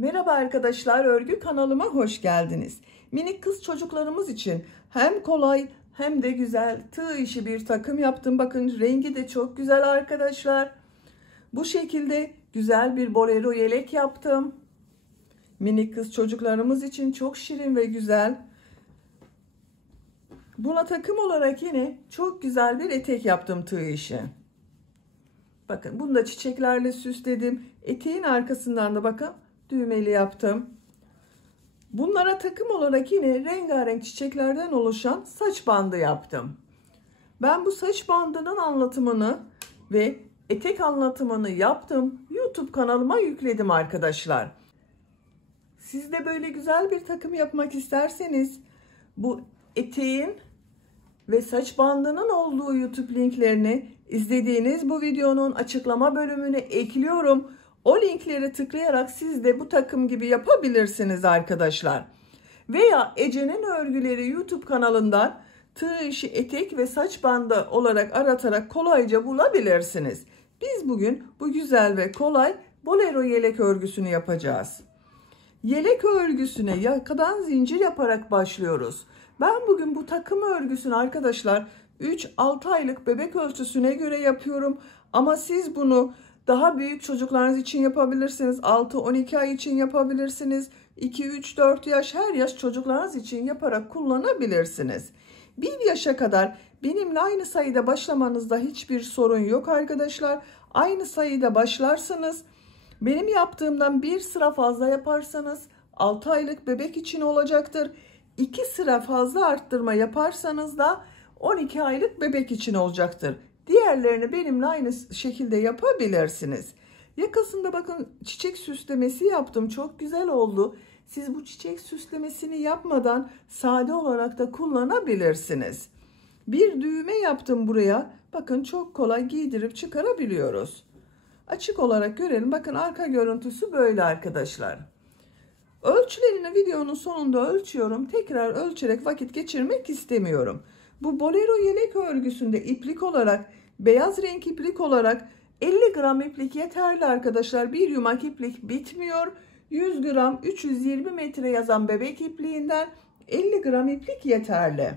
Merhaba arkadaşlar, örgü kanalıma hoş geldiniz. Minik kız çocuklarımız için hem kolay hem de güzel tığ işi bir takım yaptım. Bakın rengi de çok güzel arkadaşlar. Bu şekilde güzel bir bolero yelek yaptım. Minik kız çocuklarımız için çok şirin ve güzel. Buna takım olarak yine çok güzel bir etek yaptım tığ işi. Bakın bunu da çiçeklerle süsledim. Eteğin arkasından da bakın düğmeli yaptım. Bunlara takım olarak yine rengarenk çiçeklerden oluşan saç bandı yaptım. Ben bu saç bandının anlatımını ve etek anlatımını yaptım. YouTube kanalıma yükledim arkadaşlar. Siz de böyle güzel bir takım yapmak isterseniz bu eteğin ve saç bandının olduğu YouTube linklerini izlediğiniz bu videonun açıklama bölümüne ekliyorum. O linkleri tıklayarak siz de bu takım gibi yapabilirsiniz arkadaşlar. Veya Ece'nin Örgüleri YouTube kanalından tığ işi etek ve saç bandı olarak aratarak kolayca bulabilirsiniz. Biz bugün bu güzel ve kolay bolero yelek örgüsünü yapacağız. Yelek örgüsüne yakadan zincir yaparak başlıyoruz. Ben bugün bu takım örgüsünü arkadaşlar 3-6 aylık bebek ölçüsüne göre yapıyorum. Ama siz bunu daha büyük çocuklarınız için yapabilirsiniz. 6-12 ay için yapabilirsiniz. 2-3-4 yaş, her yaş çocuklarınız için yaparak kullanabilirsiniz. 1 yaşa kadar benimle aynı sayıda başlamanızda hiçbir sorun yok arkadaşlar. Aynı sayıda başlarsınız. Benim yaptığımdan 1 sıra fazla yaparsanız 6 aylık bebek için olacaktır. 2 sıra fazla arttırma yaparsanız da 12 aylık bebek için olacaktır. Diğerlerini benimle aynı şekilde yapabilirsiniz. Yakasında bakın çiçek süslemesi yaptım. Çok güzel oldu. Siz bu çiçek süslemesini yapmadan sade olarak da kullanabilirsiniz. Bir düğme yaptım buraya. Bakın çok kolay giydirip çıkarabiliyoruz. Açık olarak görelim. Bakın arka görüntüsü böyle arkadaşlar. Ölçülerini videonun sonunda ölçüyorum. Tekrar ölçerek vakit geçirmek istemiyorum. Bu bolero yelek örgüsünde iplik olarak, beyaz renk iplik olarak 50 gram iplik yeterli arkadaşlar. Bir yumak iplik bitmiyor. 100 gram 320 metre yazan bebek ipliğinden 50 gram iplik yeterli.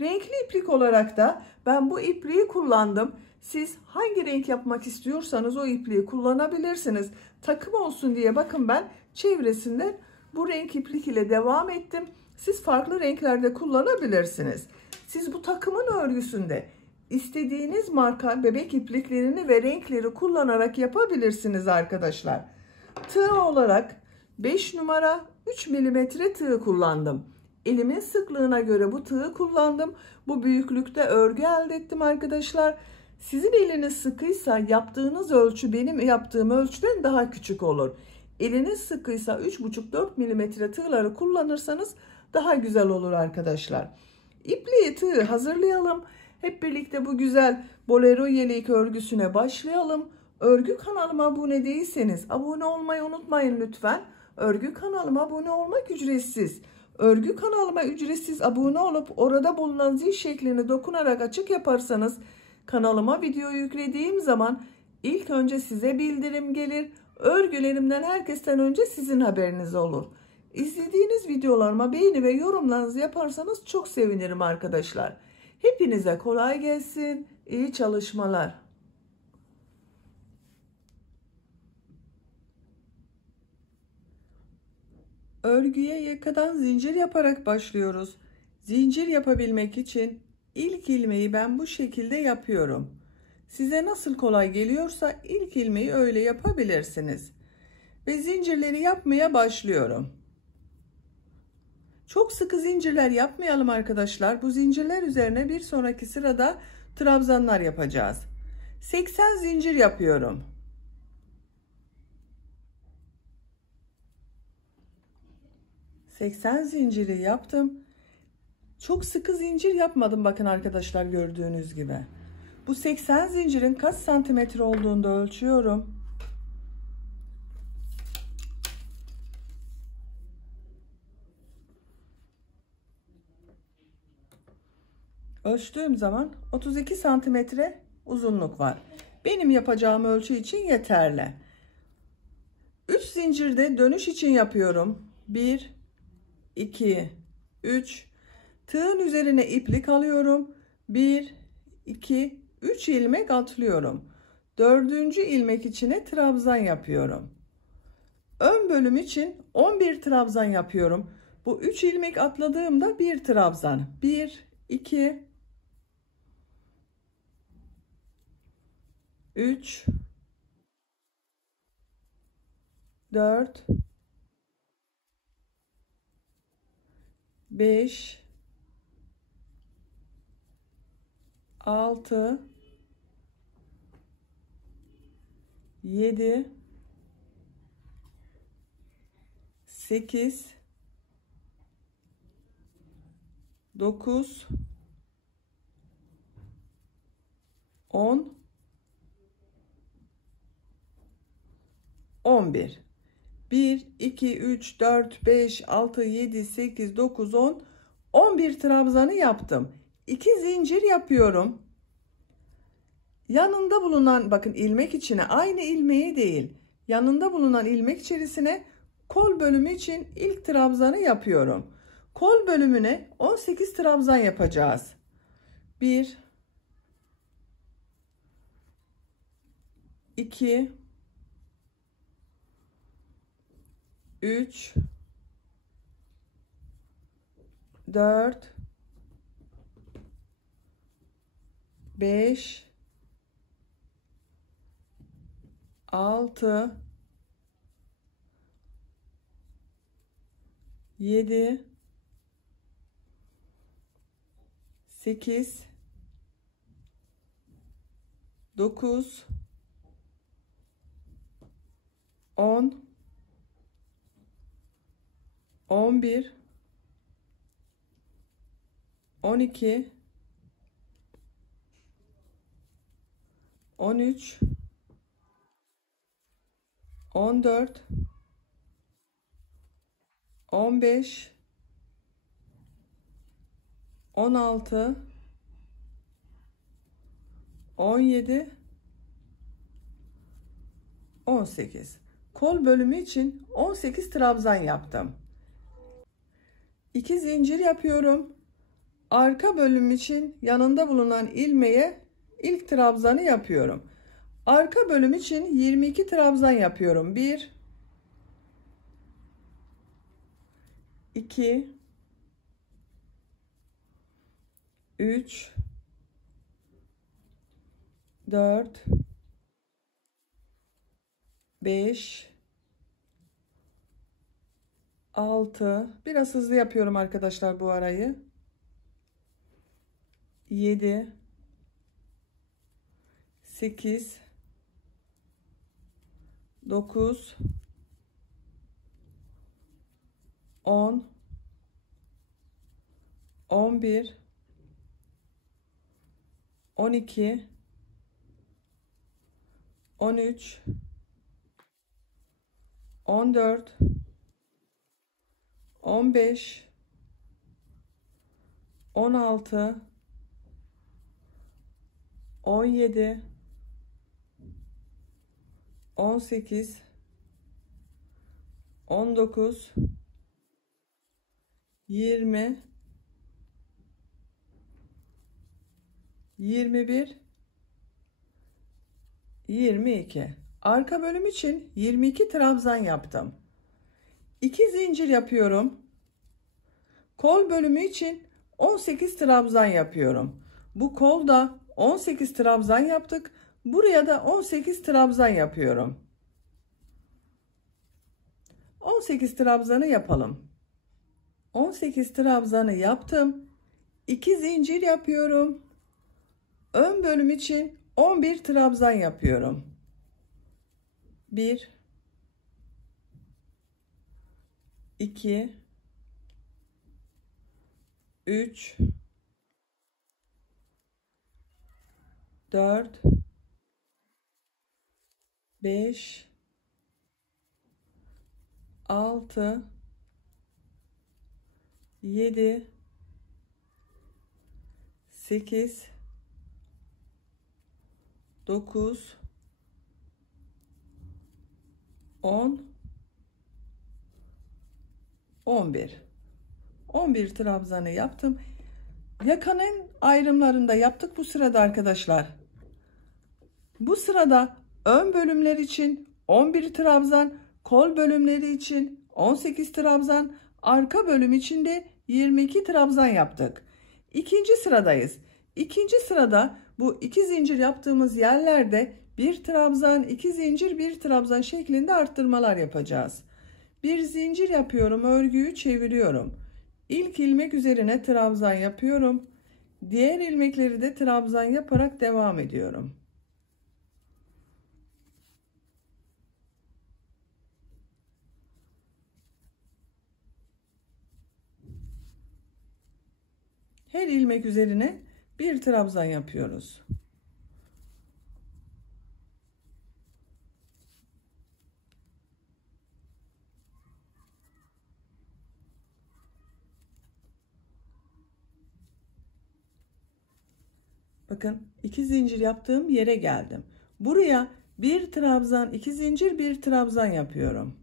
Renkli iplik olarak da ben bu ipliği kullandım. Siz hangi renk yapmak istiyorsanız o ipliği kullanabilirsiniz. Takım olsun diye bakın ben çevresinde bu renk iplik ile devam ettim. Siz farklı renklerde kullanabilirsiniz. Siz bu takımın örgüsünde istediğiniz marka bebek ipliklerini ve renkleri kullanarak yapabilirsiniz arkadaşlar. Tığ olarak 5 numara 3 milimetre tığ kullandım. Elimin sıklığına göre bu tığı kullandım. Bu büyüklükte örgü elde ettim arkadaşlar. Sizin eliniz sıkıysa yaptığınız ölçü benim yaptığım ölçüden daha küçük olur. Eliniz sıkıysa 3,5-4 milimetre tığları kullanırsanız daha güzel olur arkadaşlar. İpliği tığı hazırlayalım. Hep birlikte bu güzel bolero yelek örgüsüne başlayalım. Örgü kanalıma abone değilseniz abone olmayı unutmayın lütfen. Örgü kanalıma abone olmak ücretsiz. Örgü kanalıma ücretsiz abone olup orada bulunan zil şeklini dokunarak açık yaparsanız kanalıma video yüklediğim zaman ilk önce size bildirim gelir. Örgülerimden herkesten önce sizin haberiniz olur. İzlediğiniz videolarıma beğeni ve yorumlarınızı yaparsanız çok sevinirim arkadaşlar. Hepinize kolay gelsin. İyi çalışmalar. Örgüye yakadan zincir yaparak başlıyoruz. Zincir yapabilmek için ilk ilmeği ben bu şekilde yapıyorum. Size nasıl kolay geliyorsa ilk ilmeği öyle yapabilirsiniz. Ve zincirleri yapmaya başlıyorum. Çok sıkı zincirler yapmayalım arkadaşlar. Bu zincirler üzerine bir sonraki sırada trabzanlar yapacağız. 80 zincir yapıyorum. Zinciri yaptım. Çok sıkı zincir yapmadım bakın arkadaşlar, gördüğünüz gibi. Bu 80 zincirin kaç santimetre olduğunu da ölçüyorum. Ölçtüğüm zaman 32 santimetre uzunluk var. Benim yapacağım ölçü için yeterli. 3 zincirde dönüş için yapıyorum. 1 2 3. Tığın üzerine iplik alıyorum. 1 2 3 ilmek atlıyorum. Dördüncü ilmek içine trabzan yapıyorum. Ön bölüm için 11 trabzan yapıyorum. Bu 3 ilmek atladığımda bir trabzan. 1 2 3 4 5 6 7 8 9 10 11. 1 2 3 4 5 6 7 8 9 10 11 trabzanı yaptım. 2 zincir yapıyorum. Yanında bulunan, bakın, ilmek içine, aynı ilmeği değil, yanında bulunan ilmek içerisine kol bölümü için ilk trabzanı yapıyorum. Kol bölümüne 18 trabzan yapacağız. 1 2 3 4 5 6 7 8 9 10 11 12 13 14 15 16 17 18. Kol bölümü için 18 trabzan yaptım. 2 zincir yapıyorum. Arka bölüm için yanında bulunan ilmeğe ilk trabzanı yapıyorum. Arka bölüm için 22 trabzan yapıyorum. 1 2 3 4 5 6. Biraz hızlı yapıyorum arkadaşlar bu arayı. 7 8 9 10 11 12 13 14 15 16 17 18 19 20 21 22. Arka bölüm için 22 trabzan yaptım. 2 zincir yapıyorum. Kol bölümü için 18 trabzan yapıyorum. Bu kolda 18 trabzan yaptık. Buraya da 18 trabzan yapıyorum. 18 trabzanı yapalım. 18 trabzanı yaptım. 2 zincir yapıyorum. Ön bölüm için 11 trabzan yapıyorum. 1 2 3 4 5 6 7 8 9 10 11. 11 trabzanı yaptım. Yakanın ayrımlarında yaptık bu sırada arkadaşlar. Bu sırada ön bölümler için 11 trabzan, kol bölümleri için 18 trabzan, arka bölüm için de 22 trabzan yaptık. İkinci sıradayız. İkinci sırada bu 2 zincir yaptığımız yerlerde 1 trabzan, 2 zincir, 1 trabzan şeklinde arttırmalar yapacağız. Bir zincir yapıyorum, örgüyü çeviriyorum. İlk ilmek üzerine trabzan yapıyorum. Diğer ilmekleri de trabzan yaparak devam ediyorum. Her ilmek üzerine bir trabzan yapıyoruz. Bakın 2 zincir yaptığım yere geldim. Buraya bir trabzan, 2 zincir, bir trabzan yapıyorum.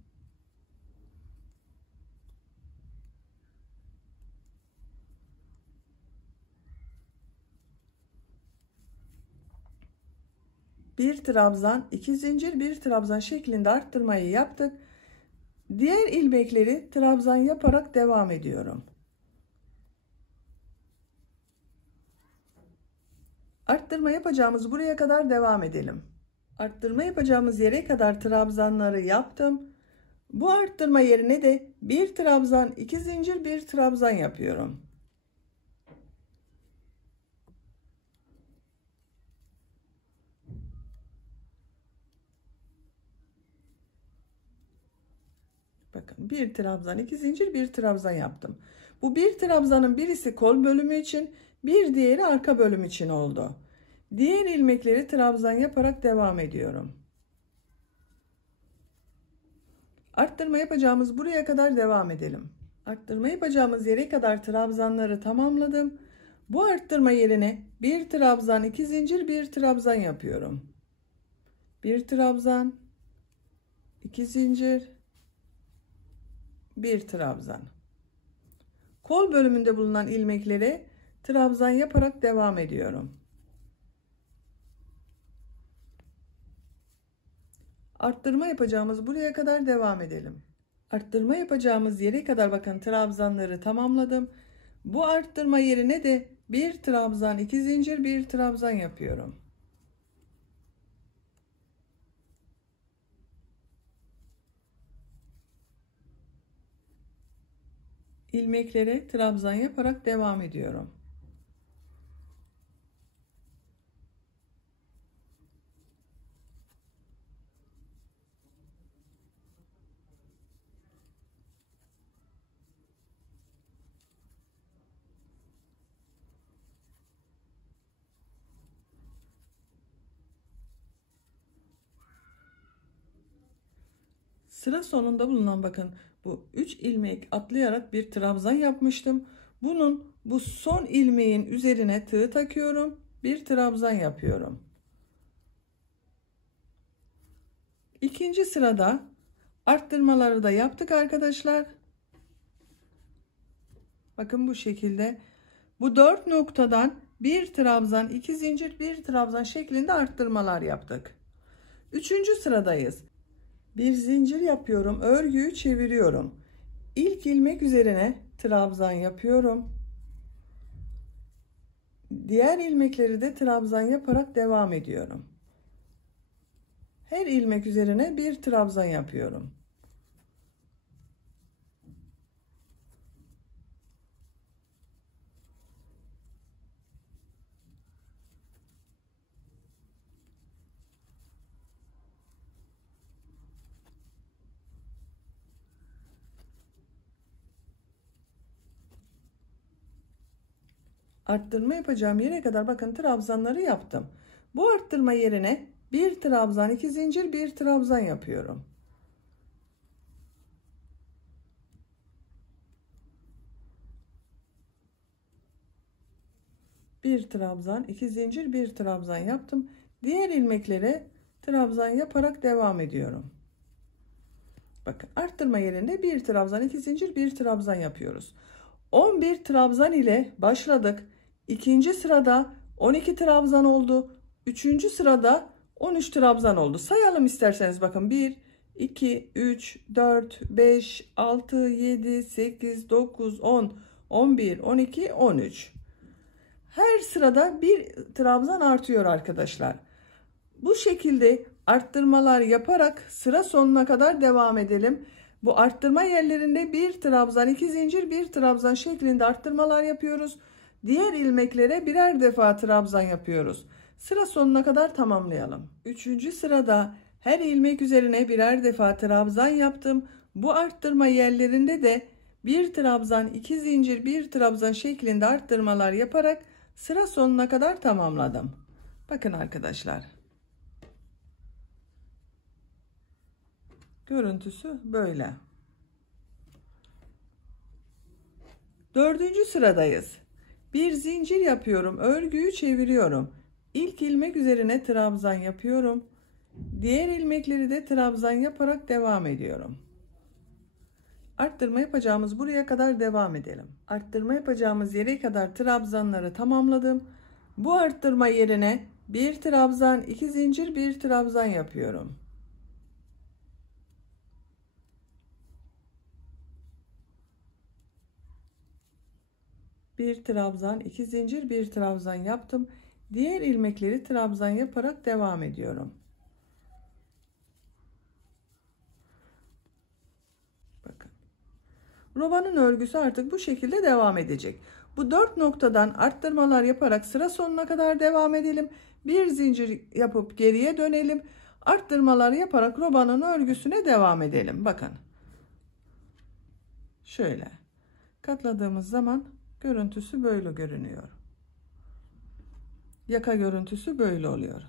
Bir trabzan, 2 zincir, bir trabzan şeklinde arttırmayı yaptık. Diğer ilmekleri trabzan yaparak devam ediyorum. Arttırma yapacağımız buraya kadar devam edelim. Arttırma yapacağımız yere kadar trabzanları yaptım. Bu arttırma yerine de bir trabzan, 2 zincir, bir trabzan yapıyorum. Bakın bir trabzan, 2 zincir, bir trabzan yaptım. Bu bir trabzanın birisi kol bölümü için, bir diğeri arka bölüm için oldu. Diğer ilmekleri trabzan yaparak devam ediyorum. Arttırma yapacağımız buraya kadar devam edelim. Arttırma yapacağımız yere kadar trabzanları tamamladım. Bu arttırma yerine bir trabzan, 2 zincir, bir trabzan yapıyorum. Bir trabzan, 2 zincir, bir trabzan. Kol bölümünde bulunan ilmekleri trabzan yaparak devam ediyorum. Arttırma yapacağımız buraya kadar devam edelim. Arttırma yapacağımız yere kadar bakın trabzanları tamamladım. Bu arttırma yerine de bir trabzan, 2 zincir, bir trabzan yapıyorum. İlmeklere trabzan yaparak devam ediyorum. Sıra sonunda bulunan bakın bu 3 ilmek atlayarak bir trabzan yapmıştım. Bunun bu son ilmeğin üzerine tığ takıyorum. Bir trabzan yapıyorum. İkinci sırada arttırmaları da yaptık arkadaşlar. Bakın bu şekilde bu 4 noktadan bir trabzan, 2 zincir, bir trabzan şeklinde arttırmalar yaptık. Üçüncü sıradayız. Bir zincir yapıyorum, örgüyü çeviriyorum. İlk ilmek üzerine trabzan yapıyorum. Diğer ilmekleri de trabzan yaparak devam ediyorum. Her ilmek üzerine bir trabzan yapıyorum. Arttırma yapacağım yere kadar bakın trabzanları yaptım. Bu arttırma yerine bir trabzan, 2 zincir, bir trabzan yapıyorum. Bir trabzan, 2 zincir, bir trabzan yaptım. Diğer ilmeklere trabzan yaparak devam ediyorum. Bakın arttırma yerinde bir trabzan, 2 zincir, bir trabzan yapıyoruz. 11 trabzan ile başladık. İkinci sırada 12 trabzan oldu. Üçüncü sırada 13 trabzan oldu. Sayalım isterseniz, bakın 1, 2, 3, 4, 5, 6, 7, 8, 9, 10, 11, 12, 13. Her sırada bir trabzan artıyor arkadaşlar. Bu şekilde arttırmalar yaparak sıra sonuna kadar devam edelim. Bu arttırma yerlerinde bir trabzan, 2 zincir, bir trabzan şeklinde arttırmalar yapıyoruz. Diğer ilmeklere birer defa trabzan yapıyoruz. Sıra sonuna kadar tamamlayalım. Üçüncü sırada her ilmek üzerine birer defa trabzan yaptım. Bu arttırma yerlerinde de bir trabzan, 2 zincir, bir trabzan şeklinde arttırmalar yaparak sıra sonuna kadar tamamladım. Bakın arkadaşlar. Görüntüsü böyle. Dördüncü sıradayız. Bir zincir yapıyorum. Örgüyü çeviriyorum. İlk ilmek üzerine trabzan yapıyorum. Diğer ilmekleri de trabzan yaparak devam ediyorum. Arttırma yapacağımız buraya kadar devam edelim. Arttırma yapacağımız yere kadar trabzanları tamamladım. Bu arttırma yerine bir trabzan, 2 zincir, bir trabzan yapıyorum. Bir trabzan, 2 zincir, bir trabzan yaptım. Diğer ilmekleri trabzan yaparak devam ediyorum. Bakın. Robanın örgüsü artık bu şekilde devam edecek. Bu 4 noktadan arttırmalar yaparak sıra sonuna kadar devam edelim. Bir zincir yapıp geriye dönelim. Arttırmalar yaparak robanın örgüsüne devam edelim. Bakın. Şöyle. Katladığımız zaman görüntüsü böyle görünüyor. Yaka görüntüsü böyle oluyor.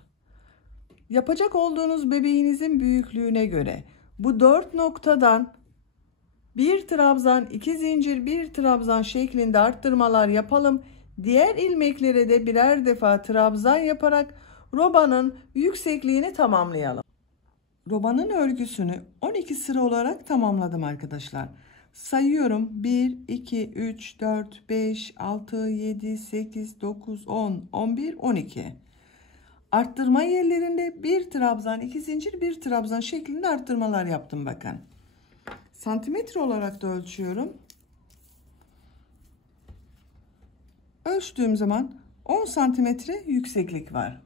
Yapacak olduğunuz bebeğinizin büyüklüğüne göre bu 4 noktadan bir trabzan, 2 zincir, bir trabzan şeklinde arttırmalar yapalım. Diğer ilmeklere de birer defa trabzan yaparak robanın yüksekliğini tamamlayalım. Robanın örgüsünü 12 sıra olarak tamamladım arkadaşlar. Sayıyorum: 1, 2, 3, 4, 5, 6, 7, 8, 9, 10, 11, 12. Arttırma yerlerinde bir trabzan, 2 zincir, bir trabzan şeklinde arttırmalar yaptım bakın. Santimetre olarak da ölçüyorum. Ölçtüğüm zaman 10 santimetre yükseklik var.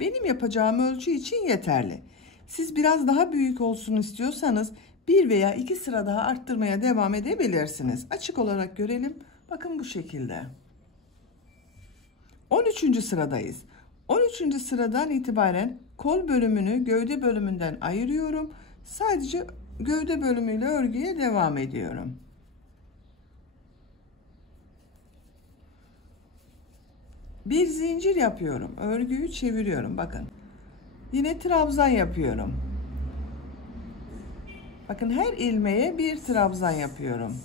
Benim yapacağım ölçü için yeterli. Siz biraz daha büyük olsun istiyorsanız bir veya iki sıra daha arttırmaya devam edebilirsiniz. Açık olarak görelim. Bakın bu şekilde. 13. sıradayız. 13. sıradan itibaren kol bölümünü gövde bölümünden ayırıyorum. Sadece gövde bölümüyle örgüye devam ediyorum. Bir zincir yapıyorum. Örgüyü çeviriyorum. Bakın. Yine trabzan yapıyorum. Bakın her ilmeğe bir trabzan yapıyorum.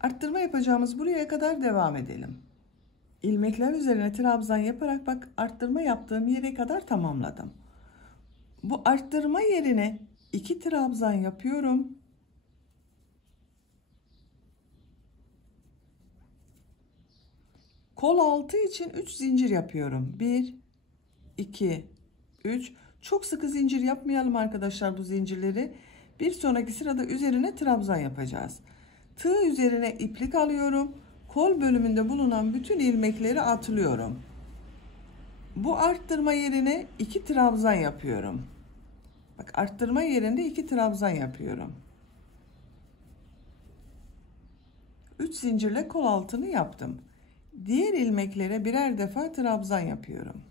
Arttırma yapacağımız buraya kadar devam edelim. İlmekler üzerine trabzan yaparak bak arttırma yaptığım yere kadar tamamladım. Bu arttırma yerine 2 trabzan yapıyorum. Kol altı için 3 zincir yapıyorum. 1, 2, 3. Çok sıkı zincir yapmayalım arkadaşlar bu zincirleri. Bir sonraki sırada üzerine trabzan yapacağız. Tığ üzerine iplik alıyorum. Kol bölümünde bulunan bütün ilmekleri atlıyorum. Bu arttırma yerine 2 trabzan yapıyorum. Bak arttırma yerinde 2 trabzan yapıyorum. 3 zincirle kol altını yaptım. Diğer ilmeklere birer defa trabzan yapıyorum.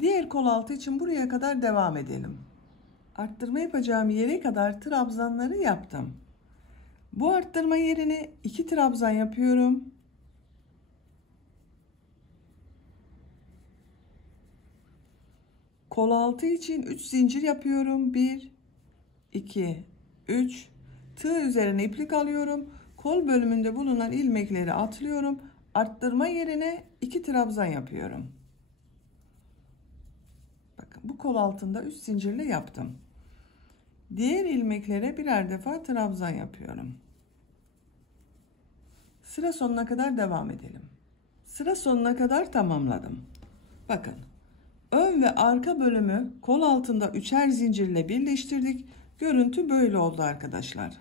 Diğer kol altı için buraya kadar devam edelim. Arttırma yapacağım yere kadar trabzanları yaptım. Bu arttırma yerine 2 trabzan yapıyorum. Kol altı için 3 zincir yapıyorum. 1, 2, 3. Tığ üzerine iplik alıyorum. Kol bölümünde bulunan ilmekleri atlıyorum. Arttırma yerine 2 trabzan yapıyorum. Bakın bu kol altında üst zincirle yaptım. Diğer ilmeklere birer defa trabzan yapıyorum. Sıra sonuna kadar devam edelim. Sıra sonuna kadar tamamladım. Bakın. Ön ve arka bölümü kol altında üçer zincirle birleştirdik. Görüntü böyle oldu arkadaşlar.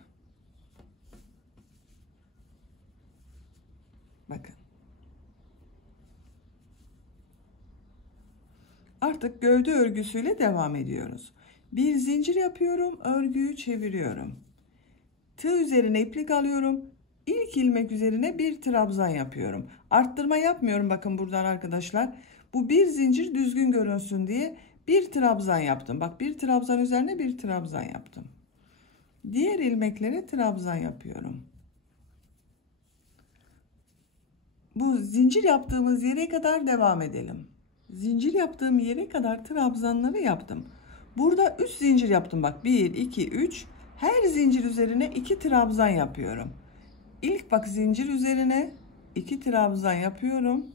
Bakın. Artık gövde örgüsüyle devam ediyoruz. Bir zincir yapıyorum, örgüyü çeviriyorum. Tığ üzerine iplik alıyorum. İlk ilmek üzerine bir trabzan yapıyorum. Arttırma yapmıyorum bakın buradan arkadaşlar. Bu bir zincir düzgün görünsün diye bir trabzan yaptım. Bak bir trabzan üzerine bir trabzan yaptım. Diğer ilmeklere trabzan yapıyorum. Bu zincir yaptığımız yere kadar devam edelim. Zincir yaptığım yere kadar trabzanları yaptım. Burada 3 zincir yaptım bak. 1, 2, 3. Her zincir üzerine 2 trabzan yapıyorum. İlk bak zincir üzerine 2 trabzan yapıyorum.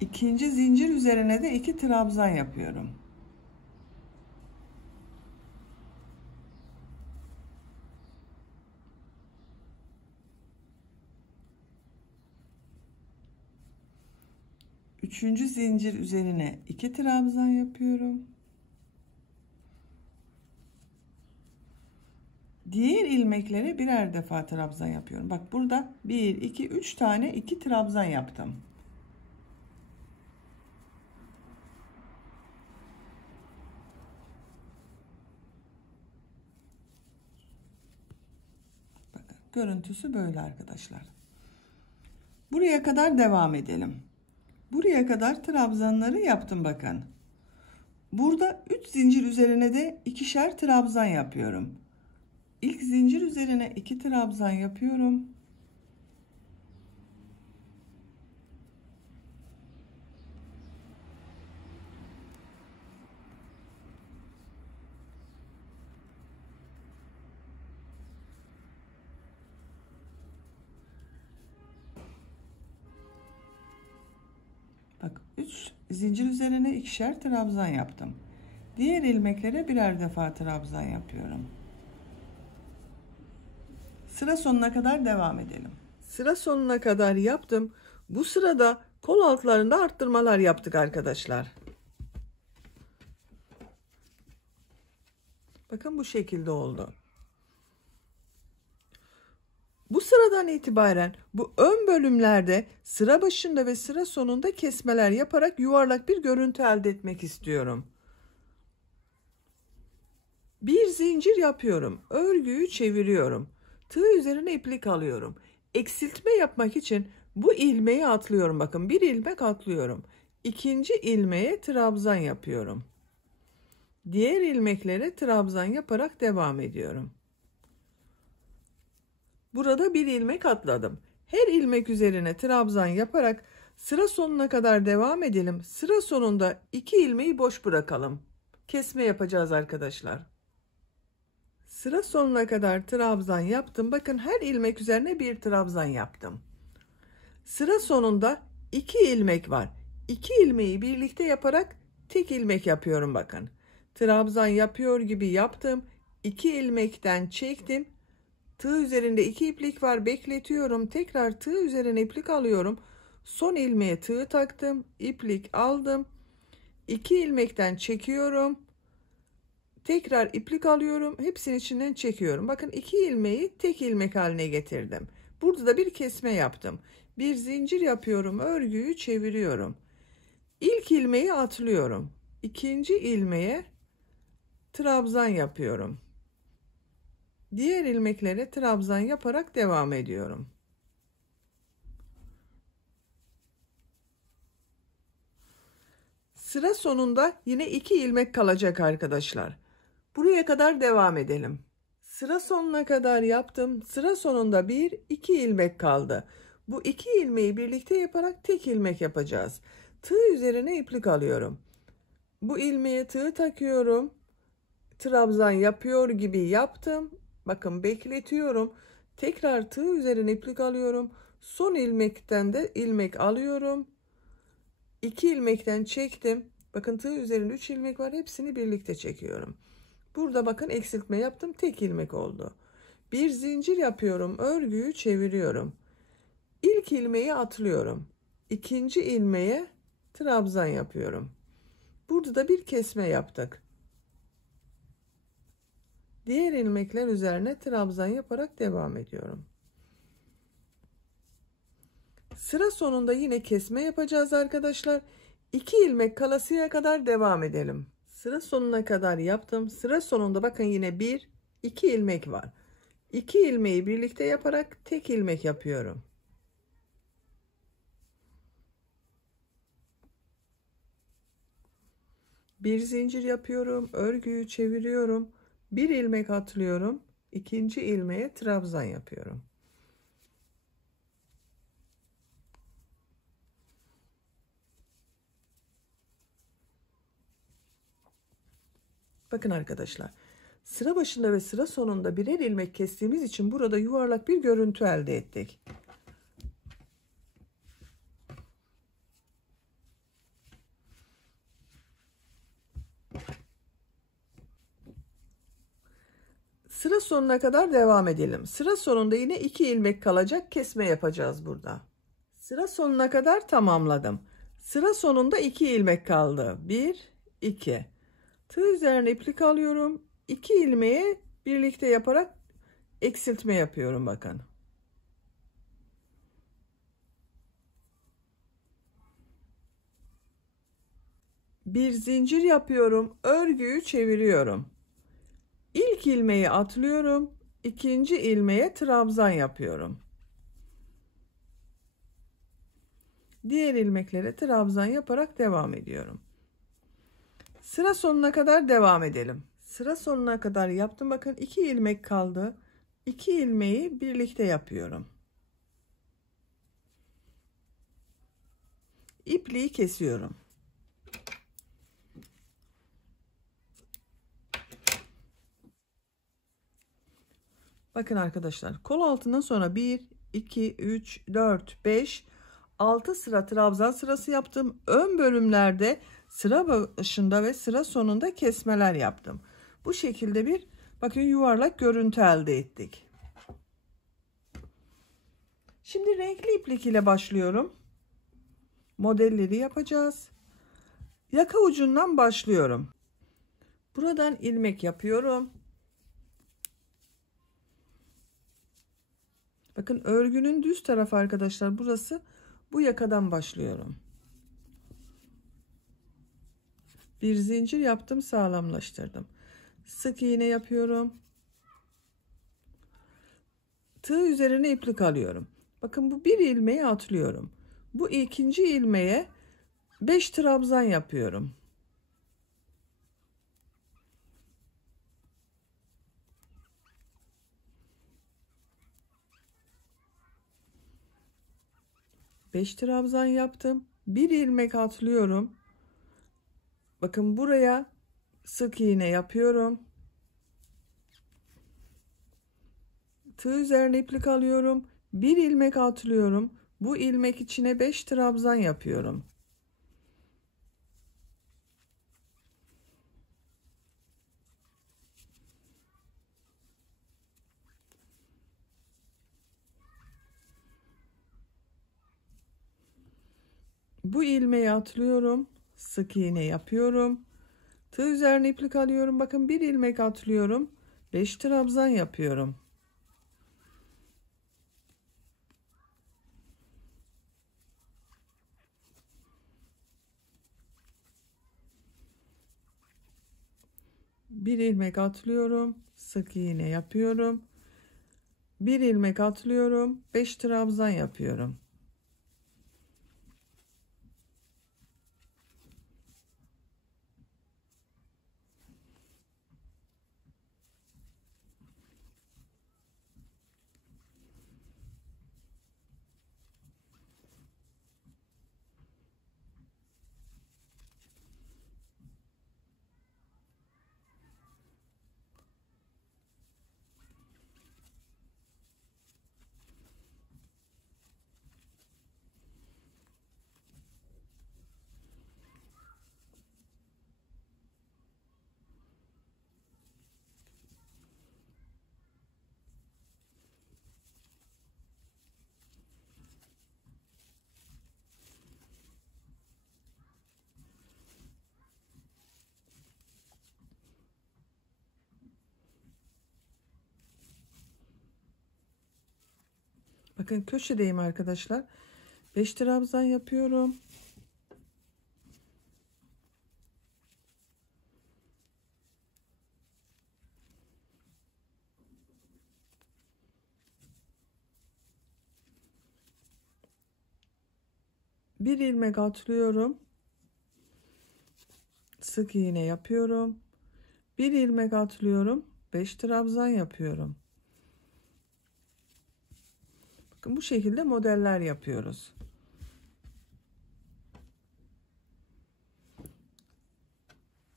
İkinci zincir üzerine de 2 trabzan yapıyorum. Üçüncü zincir üzerine 2 trabzan yapıyorum. Diğer ilmeklere birer defa trabzan yapıyorum. Bak burada 1, 2, 3 tane 2 trabzan yaptım. Bakın görüntüsü böyle arkadaşlar. Buraya kadar devam edelim. Buraya kadar trabzanları yaptım bakın. Burada 3 zincir üzerine de ikişer trabzan yapıyorum. İlk zincir üzerine 2 trabzan yapıyorum. Bak 3 zincir üzerine ikişer trabzan yaptım. Diğer ilmeklere birer defa trabzan yapıyorum. Sıra sonuna kadar devam edelim. Sıra sonuna kadar yaptım. Bu sırada kol altlarında arttırmalar yaptık arkadaşlar. Bakın bu şekilde oldu. Bu sıradan itibaren bu ön bölümlerde sıra başında ve sıra sonunda kesmeler yaparak yuvarlak bir görüntü elde etmek istiyorum. Bir zincir yapıyorum. Örgüyü çeviriyorum. Tığ üzerine iplik alıyorum. Eksiltme yapmak için bu ilmeği atlıyorum. Bakın bir ilmek atlıyorum. İkinci ilmeğe trabzan yapıyorum. Diğer ilmeklere trabzan yaparak devam ediyorum. Burada bir ilmek atladım. Her ilmek üzerine trabzan yaparak sıra sonuna kadar devam edelim. Sıra sonunda 2 ilmeği boş bırakalım. Kesme yapacağız arkadaşlar. Sıra sonuna kadar trabzan yaptım. Bakın her ilmek üzerine bir trabzan yaptım. Sıra sonunda 2 ilmek var. 2 ilmeği birlikte yaparak tek ilmek yapıyorum bakın. Trabzan yapıyor gibi yaptım. 2 ilmekten çektim. Tığ üzerinde 2 iplik var. Bekletiyorum. Tekrar tığ üzerine iplik alıyorum. Son ilmeğe tığ taktım. İplik aldım. 2 ilmekten çekiyorum. Tekrar iplik alıyorum. Hepsinin içinden çekiyorum. Bakın 2 ilmeği tek ilmek haline getirdim. Burada da bir kesme yaptım. Bir zincir yapıyorum. Örgüyü çeviriyorum. İlk ilmeği atlıyorum. İkinci ilmeğe trabzan yapıyorum. Diğer ilmeklere trabzan yaparak devam ediyorum. Sıra sonunda yine 2 ilmek kalacak arkadaşlar. Buraya kadar devam edelim. Sıra sonuna kadar yaptım. Sıra sonunda 1-2 ilmek kaldı. Bu 2 ilmeği birlikte yaparak tek ilmek yapacağız. Tığ üzerine iplik alıyorum. Bu ilmeğe tığ takıyorum. Trabzan yapıyor gibi yaptım. Bakın bekletiyorum. Tekrar tığ üzerine iplik alıyorum. Son ilmekten de ilmek alıyorum. 2 ilmekten çektim. Bakın tığ üzerinde 3 ilmek var. Hepsini birlikte çekiyorum. Burada bakın eksiltme yaptım. Tek ilmek oldu. Bir zincir yapıyorum. Örgüyü çeviriyorum. İlk ilmeği atlıyorum. İkinci ilmeğe trabzan yapıyorum. Burada da bir kesme yaptık. Diğer ilmekler üzerine trabzan yaparak devam ediyorum. Sıra sonunda yine kesme yapacağız arkadaşlar. 2 ilmek kalasıya kadar devam edelim. Sıra sonuna kadar yaptım. Sıra sonunda bakın yine 2 ilmek var. 2 ilmeği birlikte yaparak tek ilmek yapıyorum. Bir zincir yapıyorum. Örgüyü çeviriyorum. Bir ilmek atlıyorum. İkinci ilmeğe trabzan yapıyorum. Bakın arkadaşlar. Sıra başında ve sıra sonunda birer ilmek kestiğimiz için burada yuvarlak bir görüntü elde ettik. Sıra sonuna kadar devam edelim. Sıra sonunda yine 2 ilmek kalacak, kesme yapacağız burada. Sıra sonuna kadar tamamladım. Sıra sonunda 2 ilmek kaldı. 1, 2. Tığ üzerine iplik alıyorum. 2 ilmeği birlikte yaparak eksiltme yapıyorum bakın. Bir zincir yapıyorum. Örgüyü çeviriyorum. İlk ilmeği atlıyorum. İkinci ilmeğe trabzan yapıyorum. Diğer ilmeklere trabzan yaparak devam ediyorum. Sıra sonuna kadar devam edelim. Sıra sonuna kadar yaptım. Bakın 2 ilmek kaldı. 2 ilmeği birlikte yapıyorum. İpliği kesiyorum. Bakın arkadaşlar, kol altından sonra 1, 2, 3, 4, 5, 6 sıra trabzan sırası yaptım. Ön bölümlerde sıra başında ve sıra sonunda kesmeler yaptım. Bu şekilde bir bakın yuvarlak görüntü elde ettik. Şimdi renkli iplik ile başlıyorum. Modelleri yapacağız. Yaka ucundan başlıyorum. Buradan ilmek yapıyorum. Bakın örgünün düz tarafı arkadaşlar burası. Bu yakadan başlıyorum. Bir zincir yaptım, sağlamlaştırdım. Sık iğne yapıyorum. Tığ üzerine iplik alıyorum. Bakın bu bir ilmeği atlıyorum. Bu ikinci ilmeğe 5 trabzan yapıyorum. Beş trabzan yaptım. Bir ilmek atlıyorum. Bakın buraya sık iğne yapıyorum. Tığ üzerine iplik alıyorum. Bir ilmek atlıyorum. Bu ilmek içine 5 trabzan yapıyorum. Bu ilmeği atlıyorum. Sık iğne yapıyorum. Tığ üzerine iplik alıyorum. Bakın bir ilmek atlıyorum. 5 trabzan yapıyorum. Bir ilmek atlıyorum. Sık iğne yapıyorum. Bir ilmek atlıyorum. 5 trabzan yapıyorum. Bakın köşedeyim arkadaşlar. 5 trabzan yapıyorum. Bir ilmek atlıyorum. Sık iğne yapıyorum. Bir ilmek atlıyorum. 5 trabzan yapıyorum. Bakın bu şekilde modeller yapıyoruz.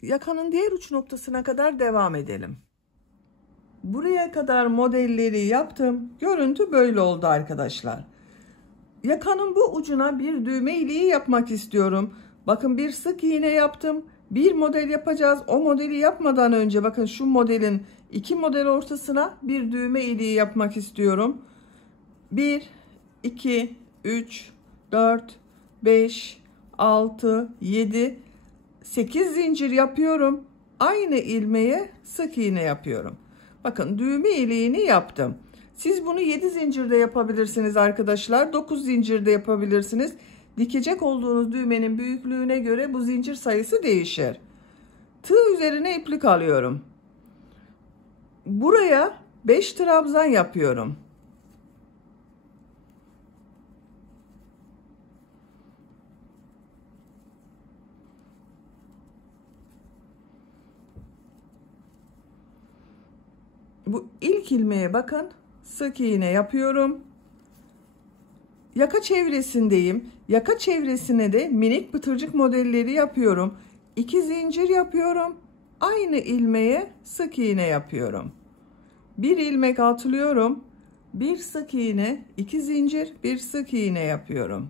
Yakanın diğer uç noktasına kadar devam edelim. Buraya kadar modelleri yaptım. Görüntü böyle oldu arkadaşlar. Yakanın bu ucuna bir düğme iliği yapmak istiyorum. Bakın bir sık iğne yaptım. Bir model yapacağız. O modeli yapmadan önce bakın şu modelin iki model ortasına bir düğme iliği yapmak istiyorum. 1, 2, 3, 4, 5, 6, 7, 8 zincir yapıyorum. Aynı ilmeğe sık iğne yapıyorum. Bakın düğme iliğini yaptım. Siz bunu 7 zincirde yapabilirsiniz arkadaşlar. 9 zincirde yapabilirsiniz. Dikecek olduğunuz düğmenin büyüklüğüne göre bu zincir sayısı değişir. Tığ üzerine iplik alıyorum. Buraya 5 trabzan yapıyorum. Bu ilk ilmeğe bakın. Sık iğne yapıyorum. Yaka çevresindeyim. Yaka çevresine de minik pıtırcık modelleri yapıyorum. 2 zincir yapıyorum. Aynı ilmeğe sık iğne yapıyorum. Bir ilmek atlıyorum. Bir sık iğne, 2 zincir, bir sık iğne yapıyorum.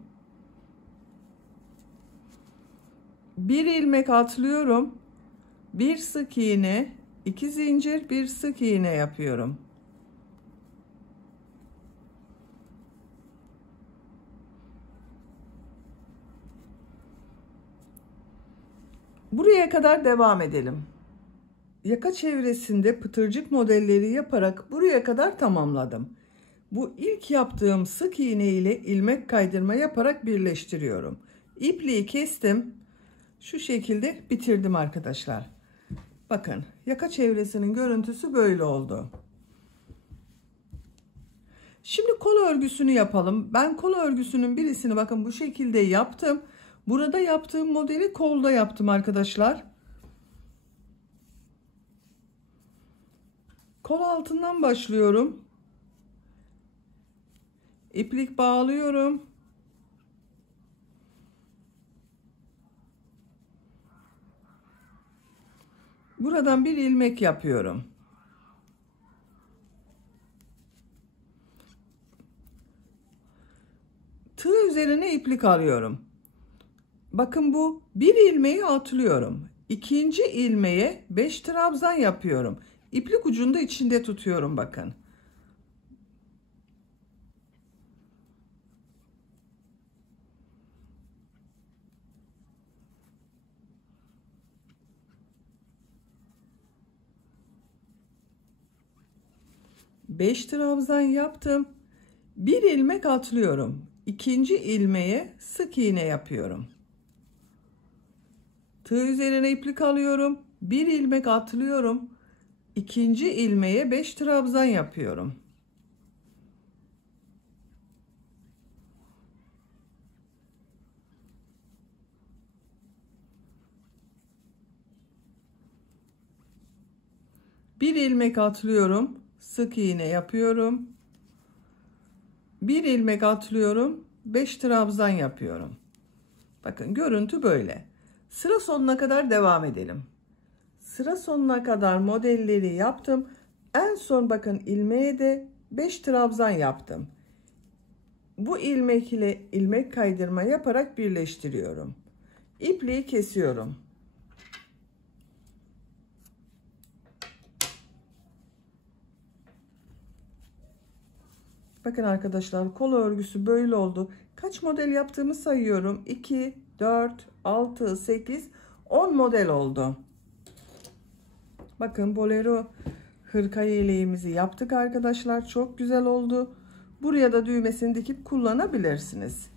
Bir ilmek atlıyorum. Bir sık iğne, 2 zincir, bir sık iğne yapıyorum. Buraya kadar devam edelim. Yaka çevresinde pıtırcık modelleri yaparak buraya kadar tamamladım. Bu ilk yaptığım sık iğne ile ilmek kaydırma yaparak birleştiriyorum. İpliği kestim. Şu şekilde bitirdim arkadaşlar. Bakın yaka çevresinin görüntüsü böyle oldu. Şimdi kol örgüsünü yapalım. Ben kol örgüsünün birisini bakın bu şekilde yaptım. Burada yaptığım modeli kolda yaptım arkadaşlar. Kol altından başlıyorum. İplik bağlıyorum. Buradan bir ilmek yapıyorum. Tığ üzerine iplik alıyorum. Bakın bu bir ilmeği atlıyorum. İkinci ilmeğe 5 trabzan yapıyorum. İplik ucunu da içinde tutuyorum bakın. Beş trabzan yaptım. Bir ilmek atlıyorum. İkinci ilmeğe sık iğne yapıyorum. Tığ üzerine iplik alıyorum. Bir ilmek atlıyorum. İkinci ilmeğe 5 trabzan yapıyorum. Bir ilmek atlıyorum. Sık iğne yapıyorum. Bir ilmek atlıyorum. 5 trabzan yapıyorum. Bakın görüntü böyle. Sıra sonuna kadar devam edelim. Sıra sonuna kadar modelleri yaptım. En son bakın ilmeğe de 5 trabzan yaptım. Bu ilmek ile ilmek kaydırma yaparak birleştiriyorum. İpliği kesiyorum. Bakın arkadaşlar kol örgüsü böyle oldu. Kaç model yaptığımı sayıyorum. 2, 4, 6, 8, 10 model oldu. Bakın bolero hırka yeleğimizi yaptık arkadaşlar. Çok güzel oldu. Buraya da düğmesini dikip kullanabilirsiniz.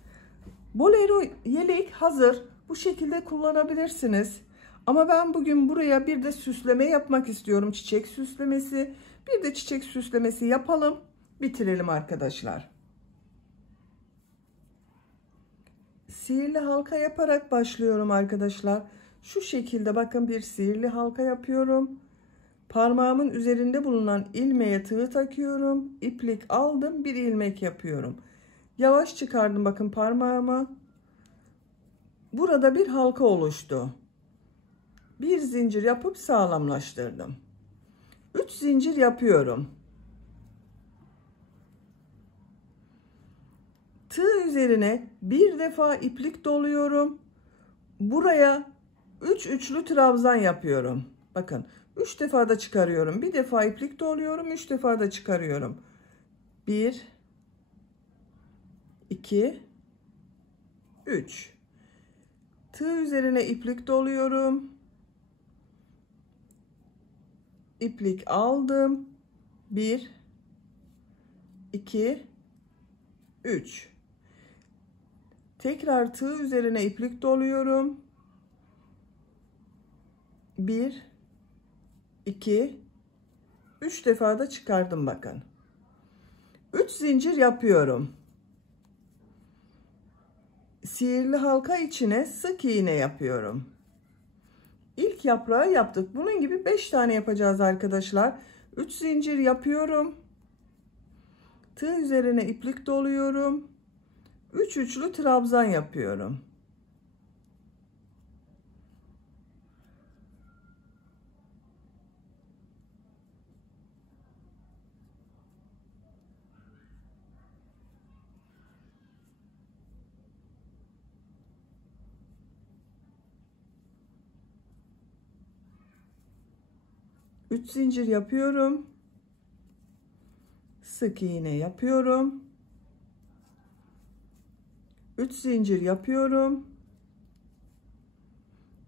Bolero yelek hazır. Bu şekilde kullanabilirsiniz. Ama ben bugün buraya bir de süsleme yapmak istiyorum. Çiçek süslemesi. Bir de çiçek süslemesi yapalım. Bitirelim arkadaşlar. Sihirli halka yaparak başlıyorum arkadaşlar. Şu şekilde bakın, bir sihirli halka yapıyorum. Parmağımın üzerinde bulunan ilmeğe tığ takıyorum. İplik aldım, bir ilmek yapıyorum. Yavaş çıkardım bakın parmağımı. Burada bir halka oluştu. Bir zincir yapıp sağlamlaştırdım. 3 zincir yapıyorum. Tığ üzerine bir defa iplik doluyorum. Buraya 3 üçlü trabzan yapıyorum. Bakın 3 defa da çıkarıyorum. Bir defa iplik doluyorum. 3 defa da çıkarıyorum. 1 2 3. Tığ üzerine iplik doluyorum. İplik aldım. 1 2 3. Tekrar tığ üzerine iplik doluyorum. 1 2 3 defa da çıkardım bakın. 3 zincir yapıyorum. Sihirli halka içine sık iğne yapıyorum. İlk yaprağı yaptık. Bunun gibi 5 tane yapacağız arkadaşlar. 3 zincir yapıyorum. Tığ üzerine iplik doluyorum. 3 üçlü trabzan yapıyorum. Üç zincir yapıyorum. Sık iğne yapıyorum. 3 zincir yapıyorum.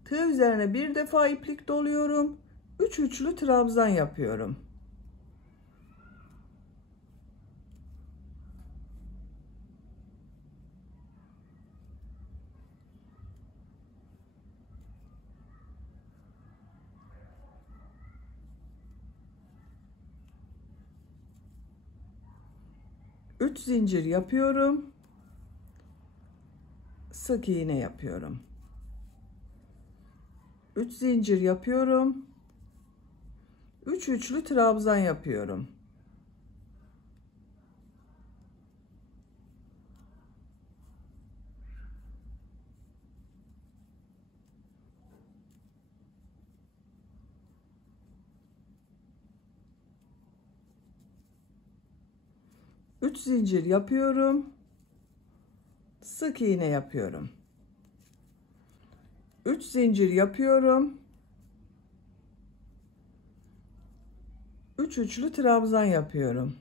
Tığ üzerine bir defa iplik doluyorum. 3 üçlü trabzan yapıyorum. Üç zincir yapıyorum. Sık iğne yapıyorum. 3 zincir yapıyorum. 3 üçlü trabzan yapıyorum. Üç zincir yapıyorum. Sık iğne yapıyorum. 3 zincir yapıyorum. 3 üçlü trabzan yapıyorum.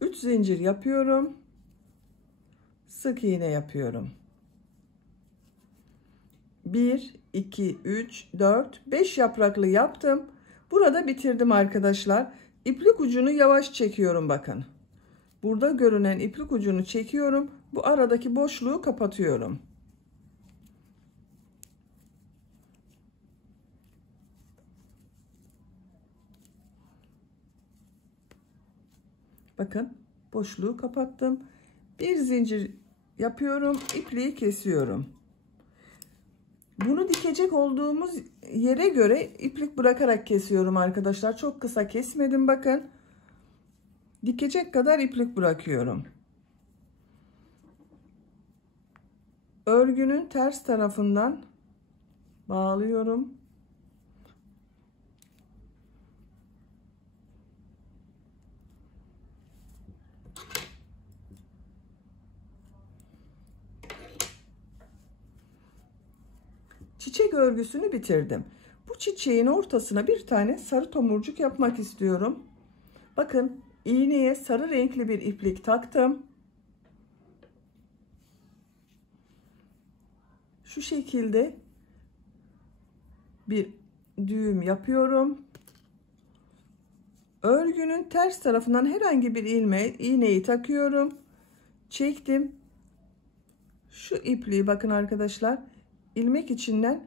Üç zincir yapıyorum. Sık iğne yapıyorum. 1 2 3 4 5 yapraklı yaptım. Burada bitirdim arkadaşlar. İplik ucunu yavaş çekiyorum bakın. Burada görünen iplik ucunu çekiyorum. Bu aradaki boşluğu kapatıyorum. Bakın boşluğu kapattım. Bir zincir yapıyorum. İpliği kesiyorum. Bunu dikecek olduğumuz yere göre iplik bırakarak kesiyorum arkadaşlar. Çok kısa kesmedim bakın. Dikecek kadar iplik bırakıyorum. Örgünün ters tarafından bağlıyorum. Çiçek örgüsünü bitirdim. Bu çiçeğin ortasına bir tane sarı tomurcuk yapmak istiyorum. Bakın iğneye sarı renkli bir iplik taktım. Şu şekilde bir düğüm yapıyorum. Örgünün ters tarafından herhangi bir iğneyi takıyorum. Çektim. Şu ipliği bakın arkadaşlar, ilmek içinden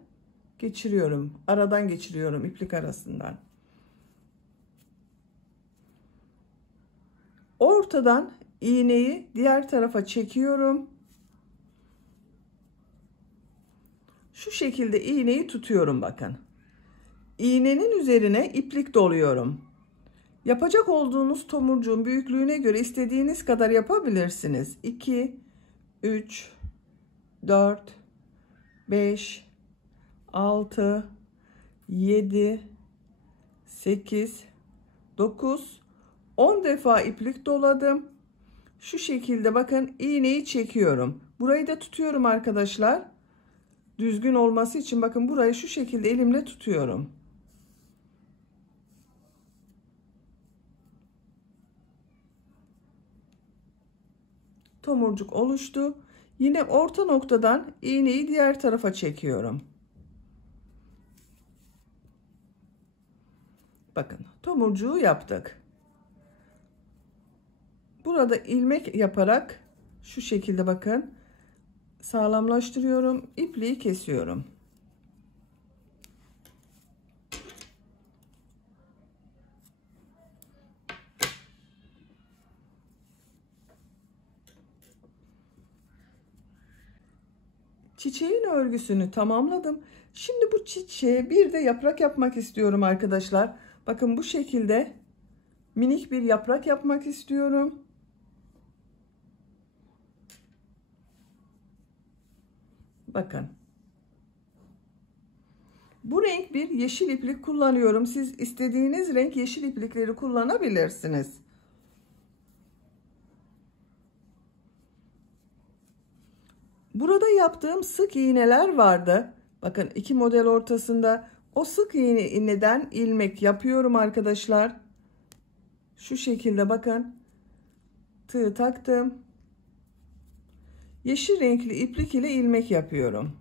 geçiriyorum. Aradan geçiriyorum, iplik arasından. Ortadan iğneyi diğer tarafa çekiyorum. Şu şekilde iğneyi tutuyorum bakın. İğnenin üzerine iplik doluyorum. Yapacak olduğunuz tomurcuğun büyüklüğüne göre istediğiniz kadar yapabilirsiniz. 2, 3, 4, 5, 6, 7, 8, 9, 10 defa iplik doladım. Şu şekilde bakın iğneyi çekiyorum. Burayı da tutuyorum arkadaşlar. Düzgün olması için bakın burayı şu şekilde elimle tutuyorum. Tomurcuk oluştu. Yine orta noktadan iğneyi diğer tarafa çekiyorum. Bakın tomurcuğu yaptık. Burada ilmek yaparak şu şekilde bakın sağlamlaştırıyorum. İpliği kesiyorum. Çiçeğin örgüsünü tamamladım. Şimdi bu çiçeğe bir de yaprak yapmak istiyorum arkadaşlar. Bakın bu şekilde minik bir yaprak yapmak istiyorum. Bakın. Bu renk bir yeşil iplik kullanıyorum. Siz istediğiniz renk yeşil iplikleri kullanabilirsiniz. Burada yaptığım sık iğneler vardı. Bakın iki model ortasında o sık iğneden ilmek yapıyorum arkadaşlar. Şu şekilde bakın. Tığ taktım. Yeşil renkli iplik ile ilmek yapıyorum.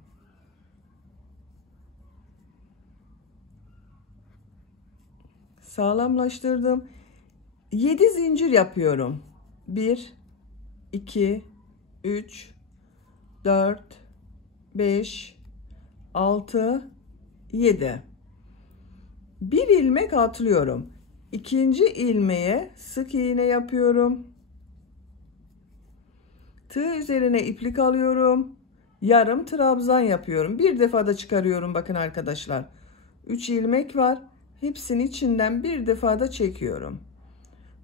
Sağlamlaştırdım. 7 zincir yapıyorum. 1, 2, 3, 4, 5, 6, 7. Bir ilmek atlıyorum. İkinci ilmeğe sık iğne yapıyorum. Tığ üzerine iplik alıyorum. Yarım trabzan yapıyorum. Bir defada çıkarıyorum bakın arkadaşlar. 3 ilmek var. Hepsinin içinden bir defada çekiyorum.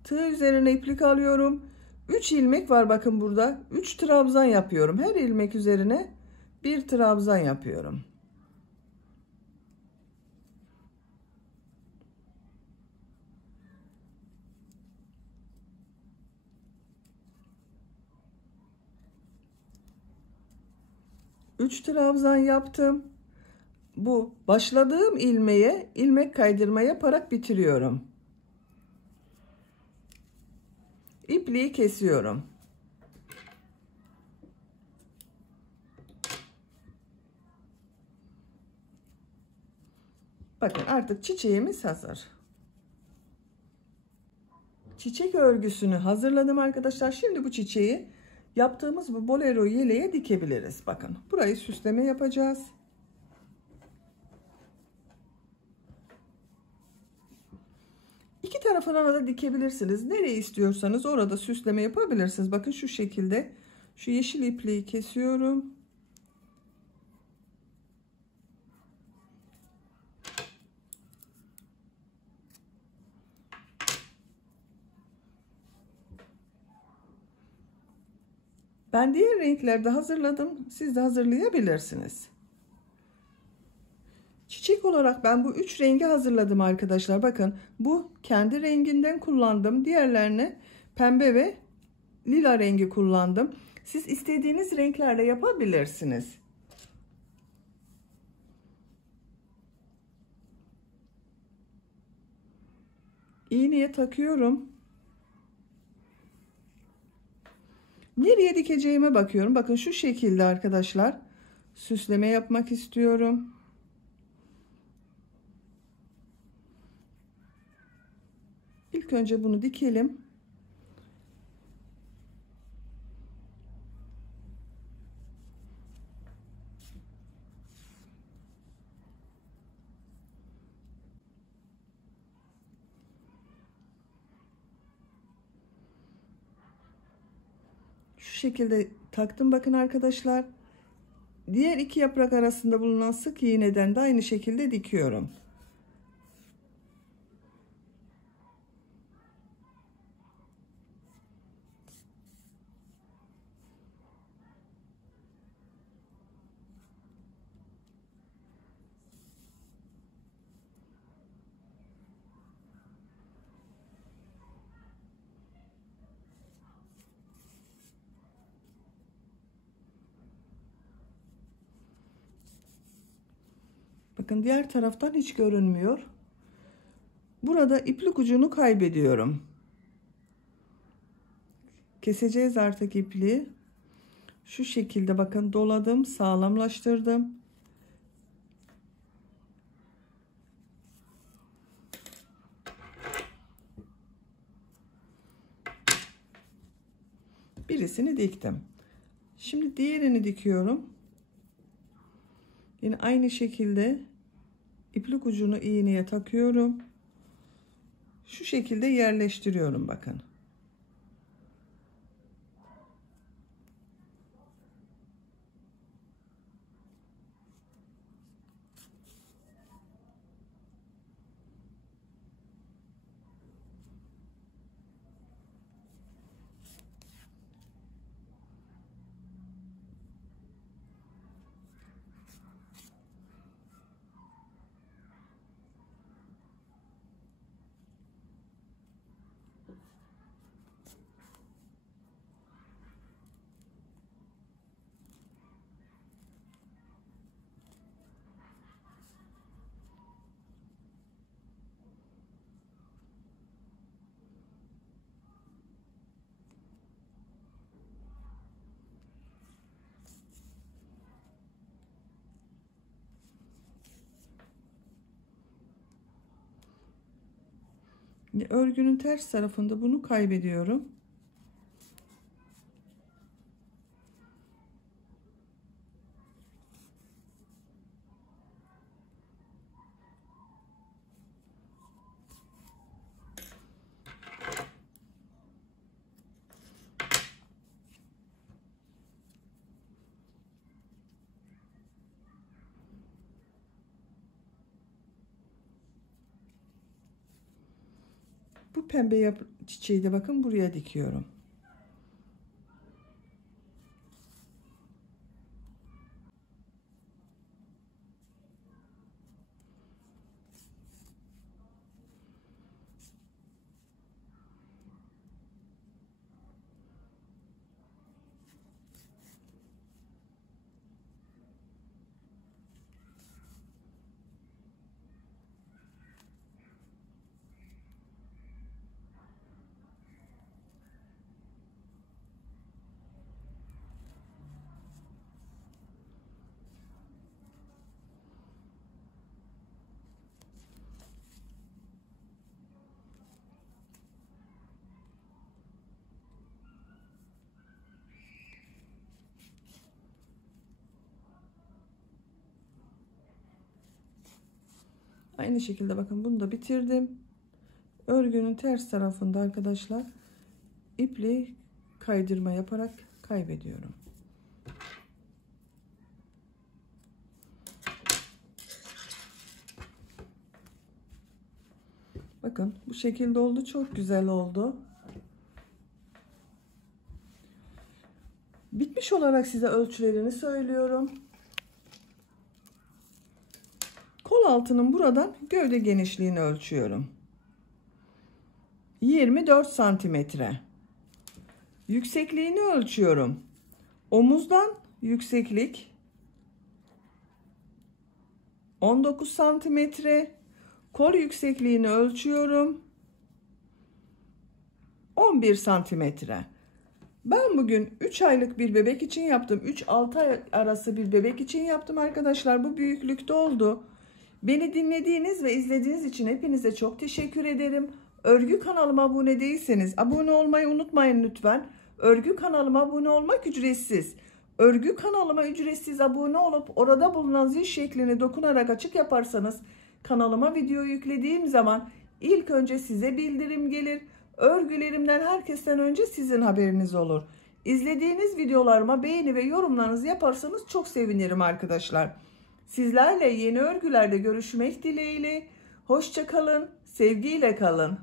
Tığ üzerine iplik alıyorum. 3 ilmek var bakın burada. 3 trabzan yapıyorum. Her ilmek üzerine bir trabzan yapıyorum. Üç trabzan yaptım. Bu başladığım ilmeğe ilmek kaydırma yaparak bitiriyorum. İpliği kesiyorum. Bakın artık çiçeğimiz hazır. Çiçek örgüsünü hazırladım arkadaşlar. Şimdi bu çiçeği yaptığımız bu bolero yeleğe dikebiliriz. Bakın burayı süsleme yapacağız. İki tarafına da dikebilirsiniz. Nereye istiyorsanız orada süsleme yapabilirsiniz. Bakın şu şekilde şu yeşil ipliği kesiyorum. Ben diğer renklerde hazırladım. Siz de hazırlayabilirsiniz. Çiçek olarak ben bu 3 rengi hazırladım arkadaşlar. Bakın bu kendi renginden kullandım. Diğerlerine pembe ve lila rengi kullandım. Siz istediğiniz renklerle yapabilirsiniz. İğneye takıyorum. Nereye dikeceğime bakıyorum. Bakın şu şekilde arkadaşlar. süsleme yapmak istiyorum. İlk önce bunu dikelim. Şu şekilde taktım bakın arkadaşlar. Diğer iki yaprak arasında bulunan sık iğneden de aynı şekilde dikiyorum. Bakın diğer taraftan hiç görünmüyor. Burada iplik ucunu kaybediyorum. Keseceğiz artık ipliği. Şu şekilde bakın doladım, sağlamlaştırdım. Birisini diktim. Şimdi diğerini dikiyorum. Yine aynı şekilde iplik ucunu iğneye takıyorum. Şu şekilde yerleştiriyorum bakın. Örgünün ters tarafında bunu kaybediyorum. Bu pembe çiçeği de bakın buraya dikiyorum. Aynı şekilde bakın bunu da bitirdim. Örgünün ters tarafında arkadaşlar ipliği kaydırma yaparak kaybediyorum. Bakın bu şekilde oldu. Çok güzel oldu. Bitmiş olarak size ölçülerini söylüyorum. Kol altının buradan gövde genişliğini ölçüyorum. 24 santimetre. Yüksekliğini ölçüyorum. Omuzdan yükseklik 19 santimetre. Kol yüksekliğini ölçüyorum. 11 santimetre. Ben bugün 3 aylık bir bebek için yaptım. 3-6 ay arası bir bebek için yaptım arkadaşlar. Bu büyüklükte oldu. Beni dinlediğiniz ve izlediğiniz için hepinize çok teşekkür ederim. Örgü kanalıma abone değilseniz abone olmayı unutmayın lütfen. Örgü kanalıma abone olmak ücretsiz. Örgü kanalıma ücretsiz abone olup orada bulunan zil şeklini dokunarak açık yaparsanız kanalıma video yüklediğim zaman ilk önce size bildirim gelir. Örgülerimden herkesten önce sizin haberiniz olur. İzlediğiniz videolarıma beğeni ve yorumlarınızı yaparsanız çok sevinirim arkadaşlar. Sizlerle yeni örgülerde görüşmek dileğiyle. Hoşça kalın, sevgiyle kalın.